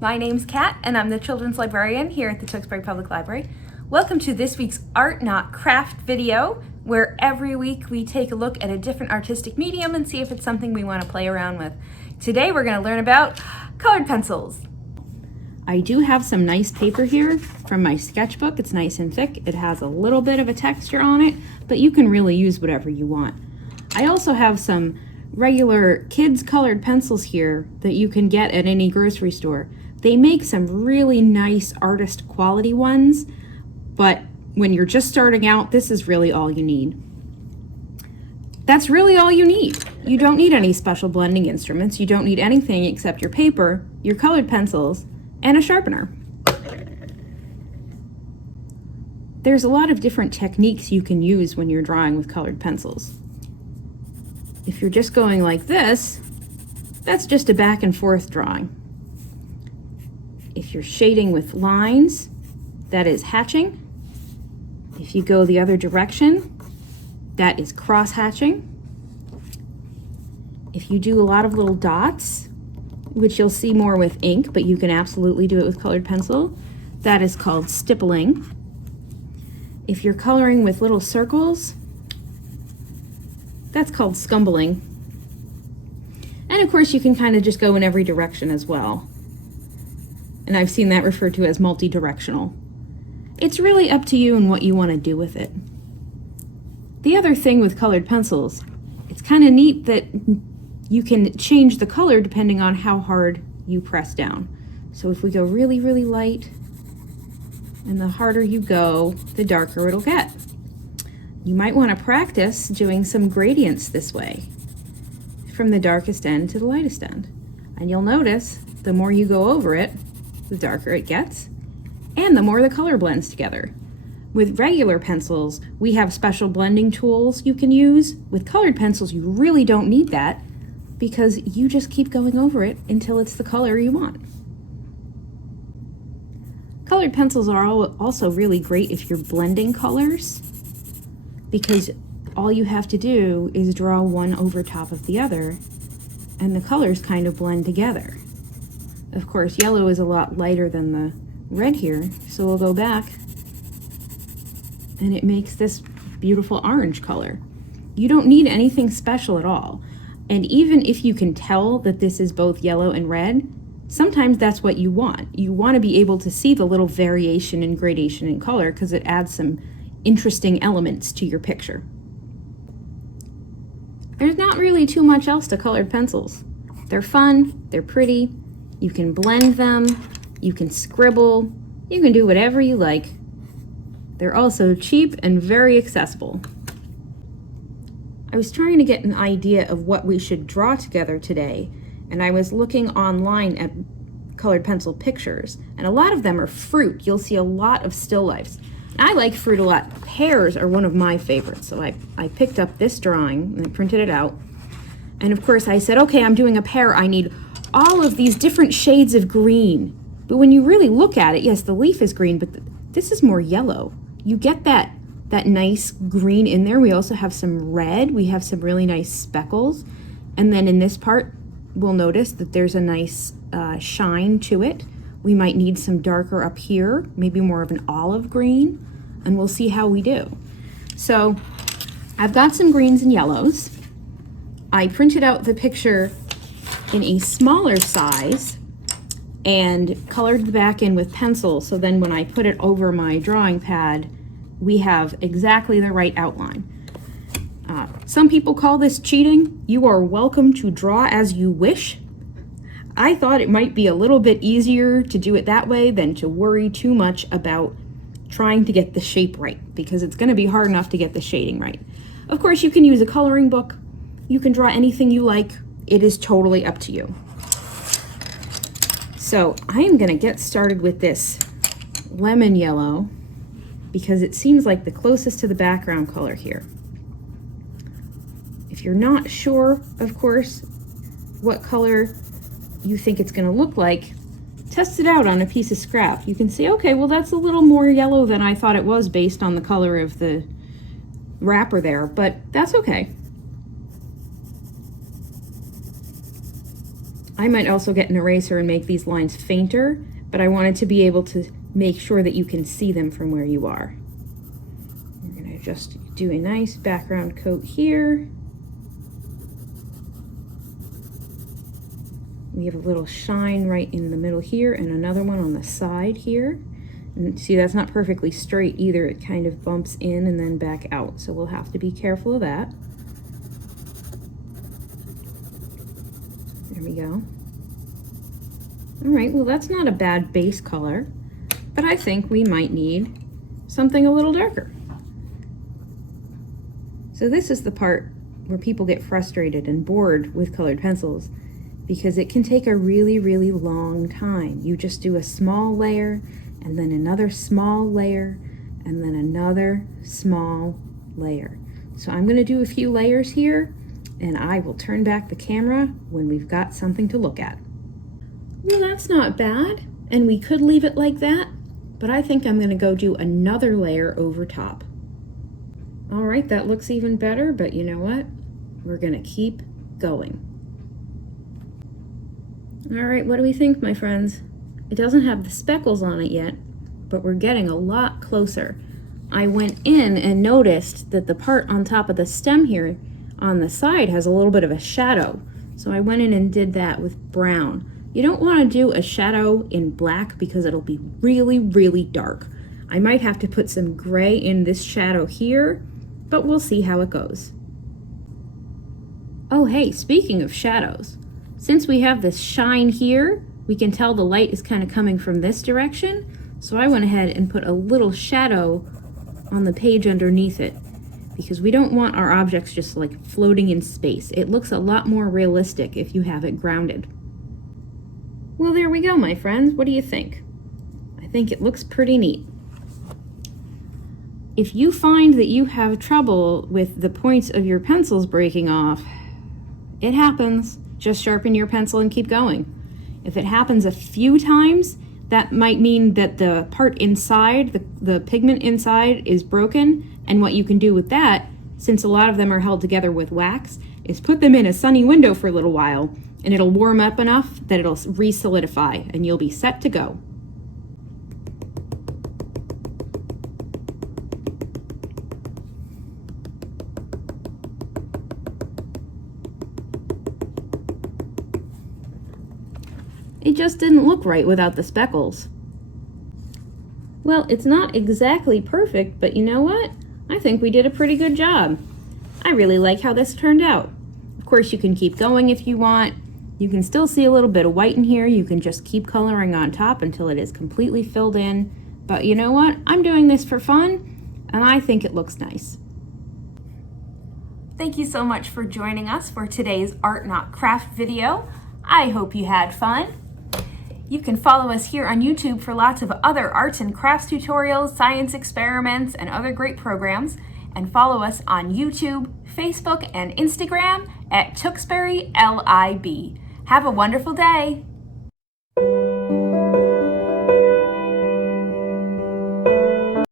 My name's Kat, and I'm the children's librarian here at the Tewksbury Public Library. Welcome to this week's Art Not Craft video, where every week we take a look at a different artistic medium and see if it's something we want to play around with. Today we're going to learn about colored pencils. I do have some nice paper here from my sketchbook. It's nice and thick. It has a little bit of a texture on it, but you can really use whatever you want. I also have some regular kids colored pencils here that you can get at any grocery store. They make some really nice artist quality ones, but when you're just starting out, this is really all you need. That's really all you need. You don't need any special blending instruments. You don't need anything except your paper, your colored pencils, and a sharpener. There's a lot of different techniques you can use when you're drawing with colored pencils. If you're just going like this, that's just a back and forth drawing. If you're shading with lines, that is hatching. If you go the other direction, that is cross hatching. If you do a lot of little dots, which you'll see more with ink, but you can absolutely do it with colored pencil, that is called stippling. If you're coloring with little circles, that's called scumbling. And of course you can kind of just go in every direction as well. And I've seen that referred to as multi-directional. It's really up to you and what you want to do with it. The other thing with colored pencils, it's kind of neat that you can change the color depending on how hard you press down. So if we go really, really light, and the harder you go, the darker it'll get. You might want to practice doing some gradients this way, from the darkest end to the lightest end. And you'll notice the more you go over it, the darker it gets, and the more the color blends together. With regular pencils, we have special blending tools you can use. With colored pencils, you really don't need that because you just keep going over it until it's the color you want. Colored pencils are also really great if you're blending colors, because all you have to do is draw one over top of the other and the colors kind of blend together. Of course, yellow is a lot lighter than the red here, so we'll go back and it makes this beautiful orange color. You don't need anything special at all. And even if you can tell that this is both yellow and red, sometimes that's what you want. You want to be able to see the little variation and gradation in color because it adds some interesting elements to your picture. There's not really too much else to colored pencils. They're fun, they're pretty, you can blend them, you can scribble, you can do whatever you like. They're also cheap and very accessible. I was trying to get an idea of what we should draw together today, and I was looking online at colored pencil pictures, and a lot of them are fruit. You'll see a lot of still lifes. I like fruit a lot. Pears are one of my favorites, so I picked up this drawing and I printed it out. And of course I said, okay, I'm doing a pear. I need all of these different shades of green. But when you really look at it, yes, the leaf is green, but this is more yellow. You get that nice green in there. We also have some red. We have some really nice speckles. And then in this part, we'll notice that there's a nice shine to it. We might need some darker up here, maybe more of an olive green, and we'll see how we do. So I've got some greens and yellows. I printed out the picture in a smaller size and colored the back in with pencil, so then when I put it over my drawing pad, we have exactly the right outline. Some people call this cheating. You are welcome to draw as you wish. I thought it might be a little bit easier to do it that way than to worry too much about trying to get the shape right, because it's going to be hard enough to get the shading right. Of course, you can use a coloring book. You can draw anything you like. It is totally up to you. So I am going to get started with this lemon yellow because it seems like the closest to the background color here. If you're not sure, of course, what color you think it's going to look like, test it out on a piece of scrap. You can say, okay, well, that's a little more yellow than I thought it was based on the color of the wrapper there, but that's okay. I might also get an eraser and make these lines fainter, but I wanted to be able to make sure that you can see them from where you are. We're going to just do a nice background coat here. We have a little shine right in the middle here and another one on the side here. And see, that's not perfectly straight either. It kind of bumps in and then back out. So we'll have to be careful of that. There we go. All right, well, that's not a bad base color, but I think we might need something a little darker. So this is the part where people get frustrated and bored with colored pencils, because it can take a really, really long time. You just do a small layer and then another small layer and then another small layer. So I'm gonna do a few layers here and I will turn back the camera when we've got something to look at. Well, that's not bad, and we could leave it like that, but I think I'm gonna go do another layer over top. All right, that looks even better, but you know what? We're gonna keep going. All right, what do we think, my friends? It doesn't have the speckles on it yet, but we're getting a lot closer. I went in and noticed that the part on top of the stem here on the side has a little bit of a shadow. So I went in and did that with brown. You don't want to do a shadow in black because it'll be really, really dark. I might have to put some gray in this shadow here, but we'll see how it goes. Oh, hey, speaking of shadows, since we have this shine here, we can tell the light is kind of coming from this direction. So I went ahead and put a little shadow on the page underneath it, because we don't want our objects just like floating in space. It looks a lot more realistic if you have it grounded. Well, there we go, my friends. What do you think? I think it looks pretty neat. If you find that you have trouble with the points of your pencils breaking off, it happens. Just sharpen your pencil and keep going. If it happens a few times, that might mean that the part inside, the pigment inside is broken, and what you can do with that, since a lot of them are held together with wax, is put them in a sunny window for a little while, and it'll warm up enough that it'll re-solidify, and you'll be set to go. It just didn't look right without the speckles. Well, it's not exactly perfect, but you know what? I think we did a pretty good job. I really like how this turned out. Of course, you can keep going if you want. You can still see a little bit of white in here. You can just keep coloring on top until it is completely filled in. But you know what? I'm doing this for fun, and I think it looks nice. Thank you so much for joining us for today's Art Not Craft video. I hope you had fun. You can follow us here on YouTube for lots of other arts and crafts tutorials, science experiments, and other great programs. And follow us on YouTube, Facebook, and Instagram at Tewksbury LIB. Have a wonderful day.